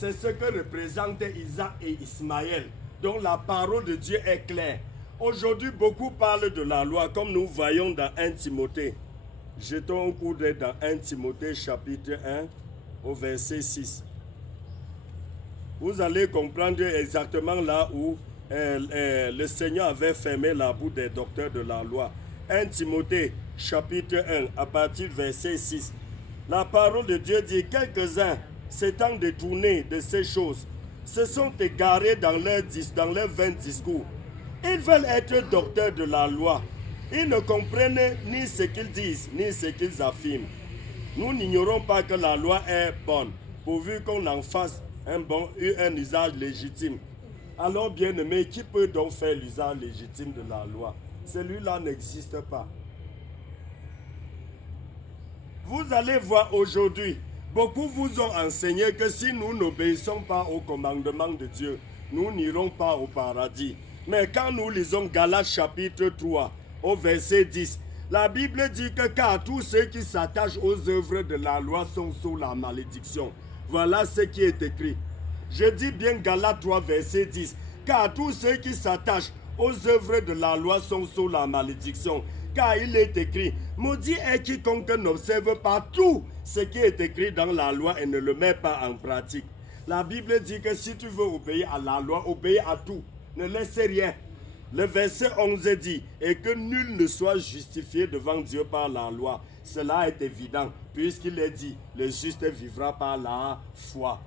c'est ce que représentaient Isaac et Ismaël. Donc la parole de Dieu est claire. Aujourd'hui, beaucoup parlent de la loi, comme nous voyons dans 1 Timothée. Jetons un coup d'œil dans 1 Timothée chapitre 1 au verset 6. Vous allez comprendre exactement là où le Seigneur avait fermé la bouche des docteurs de la loi. 1 Timothée chapitre 1 à partir du verset 6. La parole de Dieu dit: quelques-uns s'étant détournés de ces choses se sont égarés dans leurs vains discours. Ils veulent être docteurs de la loi. Ils ne comprennent ni ce qu'ils disent, ni ce qu'ils affirment. Nous n'ignorons pas que la loi est bonne, pourvu qu'on en fasse un usage légitime. Alors, bien-aimé, qui peut donc faire l'usage légitime de la loi? Celui-là n'existe pas. Vous allez voir aujourd'hui, beaucoup vous ont enseigné que si nous n'obéissons pas au commandement de Dieu, nous n'irons pas au paradis. Mais quand nous lisons Galates chapitre 3, au verset 10, la Bible dit que car tous ceux qui s'attachent aux œuvres de la loi sont sous la malédiction. Voilà ce qui est écrit. Je dis bien Galates 3, verset 10, car tous ceux qui s'attachent aux œuvres de la loi sont sous la malédiction. Car il est écrit: maudit est quiconque n'observe pas tout ce qui est écrit dans la loi et ne le met pas en pratique. La Bible dit que si tu veux obéir à la loi, obéis à tout. Ne laisse rien. Le verset 11 dit: et que nul ne soit justifié devant Dieu par la loi. Cela est évident, puisqu'il est dit: le juste vivra par la foi.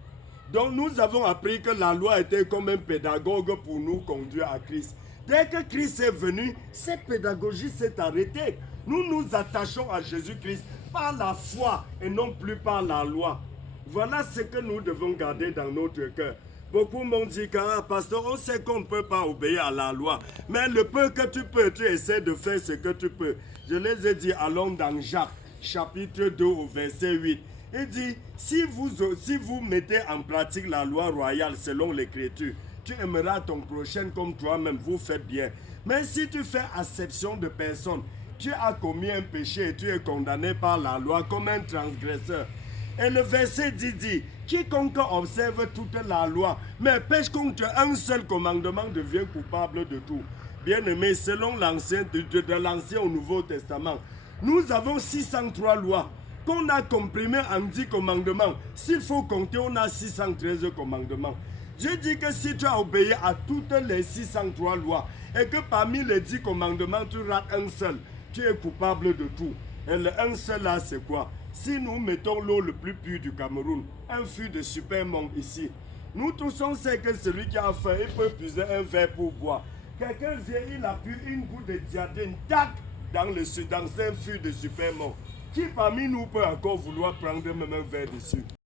Donc nous avons appris que la loi était comme un pédagogue pour nous conduire à Christ. Dès que Christ est venu, cette pédagogie s'est arrêtée. Nous nous attachons à Jésus-Christ par la foi et non plus par la loi. Voilà ce que nous devons garder dans notre cœur. Beaucoup m'ont dit que, pasteur, on sait qu'on ne peut pas obéir à la loi. Mais le peu que tu peux, tu essaies de faire ce que tu peux. Je les ai dit, allons dans Jacques, chapitre 2 au verset 8. Il dit: si vous mettez en pratique la loi royale selon l'Écriture, tu aimeras ton prochain comme toi-même, vous faites bien. Mais si tu fais acception de personne, tu as commis un péché et tu es condamné par la loi comme un transgresseur. Et le verset 10 dit: quiconque observe toute la loi, mais pêche contre un seul commandement, devient coupable de tout. Bien-aimé, selon de l'Ancien au Nouveau Testament, nous avons 603 lois qu'on a comprimées en 10 commandements. S'il faut compter, on a 613 commandements. Dieu dit que si tu as obéi à toutes les 603 lois et que parmi les 10 commandements, tu rates un seul, tu es coupable de tout. Et le un seul là, c'est quoi? Si nous mettons l'eau le plus pure du Cameroun, un fût de Supermont ici, nous tous on sait que celui qui a faim, il peut puiser un verre pour boire. Quelqu'un vient, il a pu une goutte de diadème, tac, dans un fût de Supermont. Qui parmi nous peut encore vouloir prendre même un verre dessus?